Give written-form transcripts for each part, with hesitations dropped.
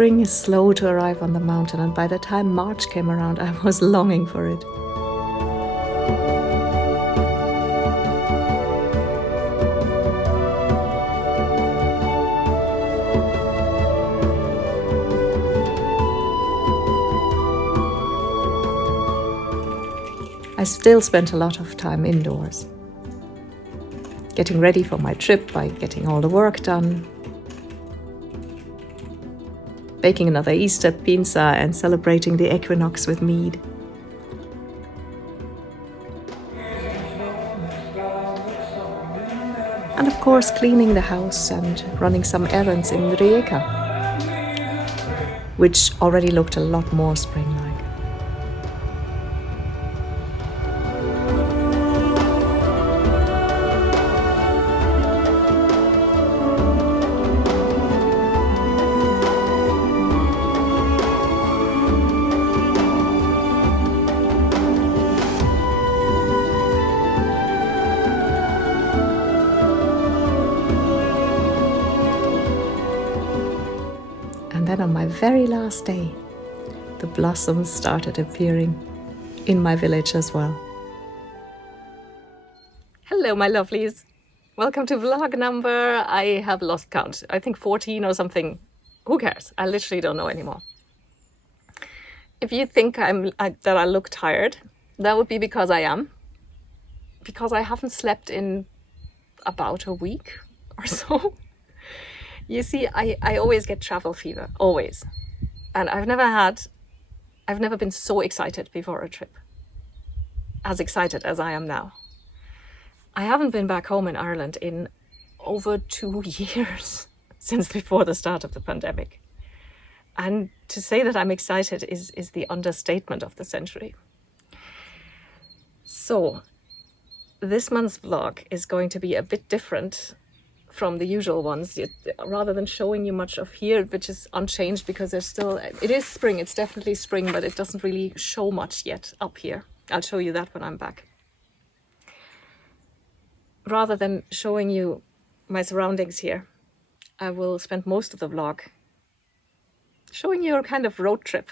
Spring is slow to arrive on the mountain, and by the time March came around, I was longing for it. I still spent a lot of time indoors, getting ready for my trip by getting all the work done, baking another Easter pizza and celebrating the equinox with mead. And of course cleaning the house and running some errands in Rijeka, which already looked a lot more spring-like. And then on my very last day, the blossoms started appearing in my village as well. Hello, my lovelies. Welcome to vlog number, I have lost count. I think 14 or something. Who cares? I literally don't know anymore. If you think that I look tired, that would be because I am. Because I haven't slept in about a week or so. You see, I always get travel fever, always. And I've never been so excited before a trip. As excited as I am now. I haven't been back home in Ireland in over 2 years, since before the start of the pandemic. And to say that I'm excited is the understatement of the century. So, this month's vlog is going to be a bit different from the usual ones, rather than showing you much of here, which is unchanged because it is spring, it's definitely spring, but it doesn't really show much yet up here. I'll show you that when I'm back. Rather than showing you my surroundings here, I will spend most of the vlog showing you a kind of road trip,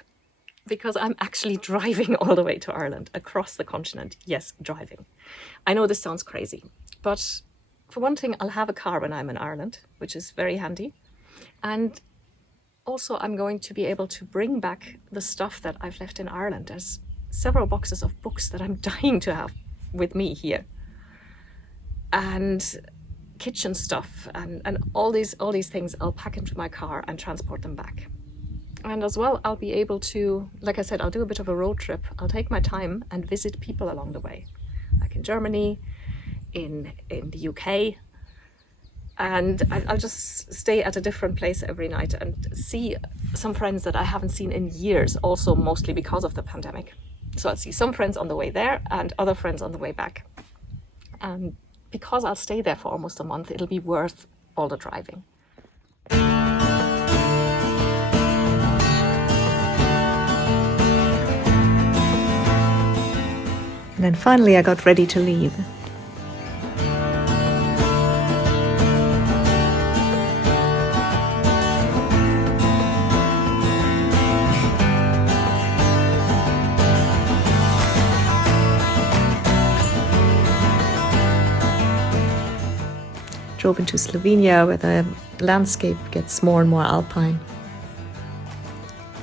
because I'm actually driving all the way to Ireland, across the continent. Yes, driving. I know this sounds crazy, but for one thing, I'll have a car when I'm in Ireland, which is very handy. And also I'm going to be able to bring back the stuff that I've left in Ireland. There's several boxes of books that I'm dying to have with me here. And kitchen stuff and all these things I'll pack into my car and transport them back. And as well, I'll be able to, like I said, I'll do a bit of a road trip. I'll take my time and visit people along the way, like in Germany, in the UK, and I'll just stay at a different place every night and see some friends that I haven't seen in years, also mostly because of the pandemic. So I'll see some friends on the way there and other friends on the way back. And because I'll stay there for almost a month, it'll be worth all the driving. And then finally I got ready to leave. Drove into Slovenia, where the landscape gets more and more alpine.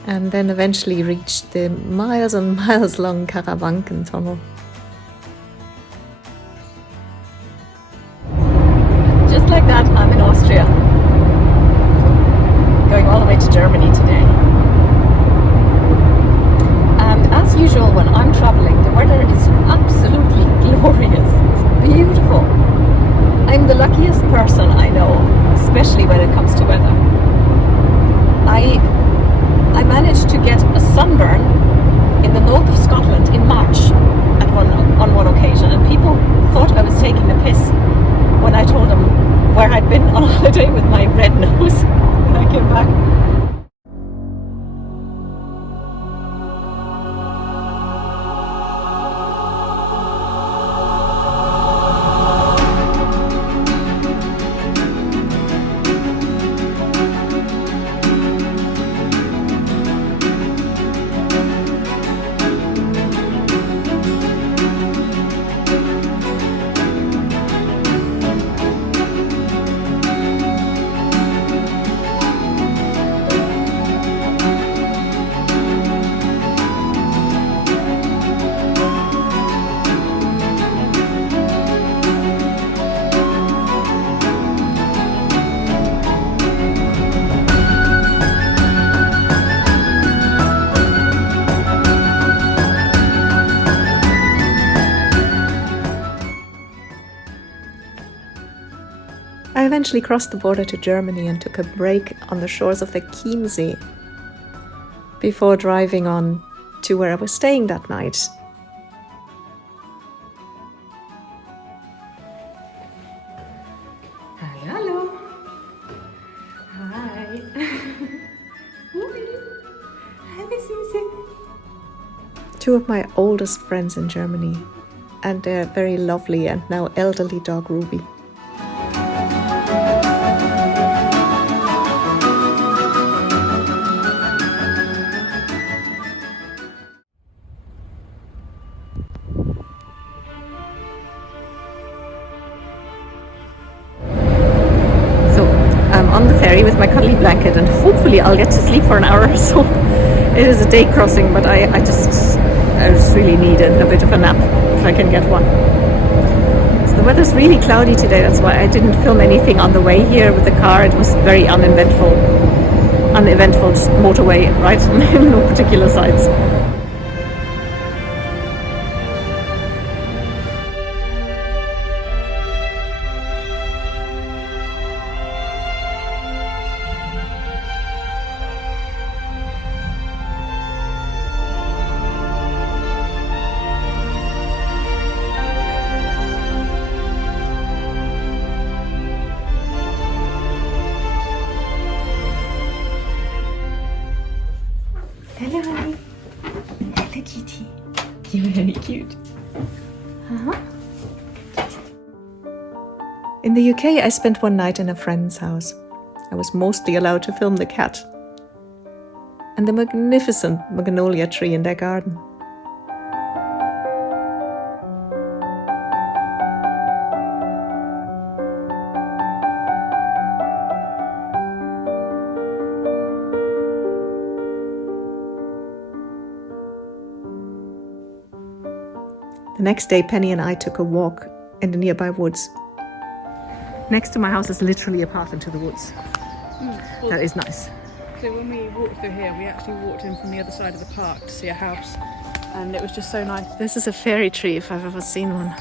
And then eventually reached the miles and miles long Karawanken tunnel. Just like that, I'm in Austria. Going all the way to Germany today. And as usual, when I'm traveling, the weather is absolutely glorious. It's beautiful. I'm the luckiest person I know, especially when it comes to weather. I managed to get a sunburn in the north of Scotland in March on one occasion, and people thought I was taking the piss when I told them where I'd been on holiday with my red nose when I came back. I eventually crossed the border to Germany and took a break on the shores of the Chiemsee before driving on to where I was staying that night. Hello. Hi. Two of my oldest friends in Germany, and their very lovely and now elderly dog Ruby. I'm on the ferry with my cuddly blanket and hopefully I'll get to sleep for an hour or so. It is a day crossing, but I just really need a bit of a nap if I can get one. So the weather's really cloudy today, that's why I didn't film anything on the way here with the car. It was very uneventful, just motorway, right? No particular sights. Hello, honey. Hello, kitty. You're very cute. In the UK, I spent one night in a friend's house. I was mostly allowed to film the cat and the magnificent magnolia tree in their garden. The next day, Penny and I took a walk in the nearby woods. Next to my house is literally a path into the woods. Well, that is nice. So when we walked through here, we actually walked in from the other side of the park to see a house, and it was just so nice. This is a fairy tree if I've ever seen one.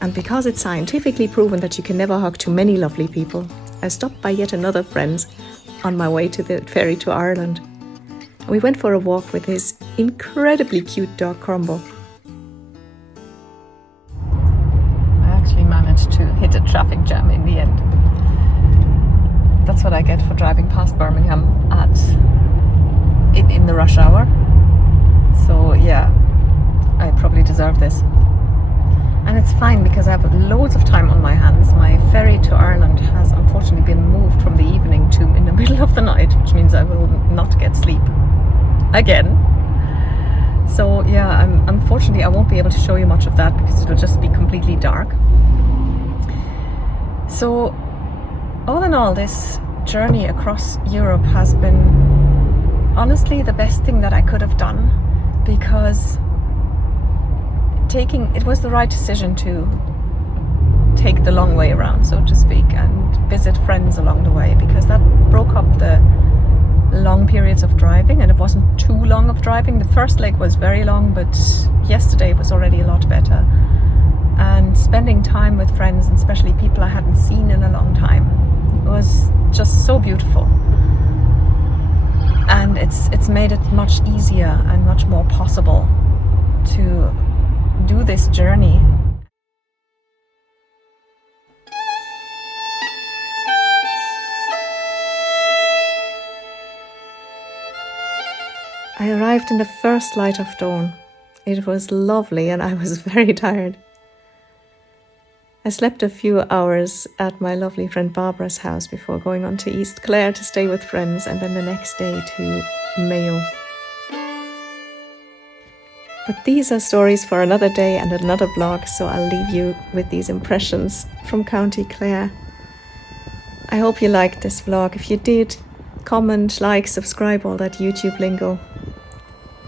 And because it's scientifically proven that you can never hug too many lovely people, I stopped by yet another friend's on my way to the ferry to Ireland. And we went for a walk with his incredibly cute dog Crumble. I actually managed to hit a traffic jam in the end. That's what I get for driving past Birmingham in the rush hour. So yeah, I probably deserve this. And it's fine because I have loads of time on my hands. My ferry to Ireland has unfortunately been moved from the evening to in the middle of the night, which means I will not get sleep again. So yeah, unfortunately I won't be able to show you much of that because it'll just be completely dark. So all in all, this journey across Europe has been honestly the best thing that I could have done, because it was the right decision to take the long way around, so to speak, and visit friends along the way, because that broke up the long periods of driving, and it wasn't too long of driving. The first leg was very long, but yesterday was already a lot better. And spending time with friends, and especially people I hadn't seen in a long time, was just so beautiful. And it's made it much easier and much more possible to do this journey. I arrived in the first light of dawn. It was lovely and I was very tired. I slept a few hours at my lovely friend Barbara's house before going on to East Clare to stay with friends, and then the next day to Mayo. But these are stories for another day and another vlog, so I'll leave you with these impressions from County Clare. I hope you liked this vlog. If you did, comment, like, subscribe, all that YouTube lingo.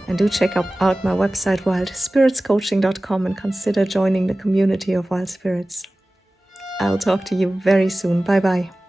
And do check out my website wildspiritscoaching.com and consider joining the community of wild spirits. I'll talk to you very soon. Bye bye.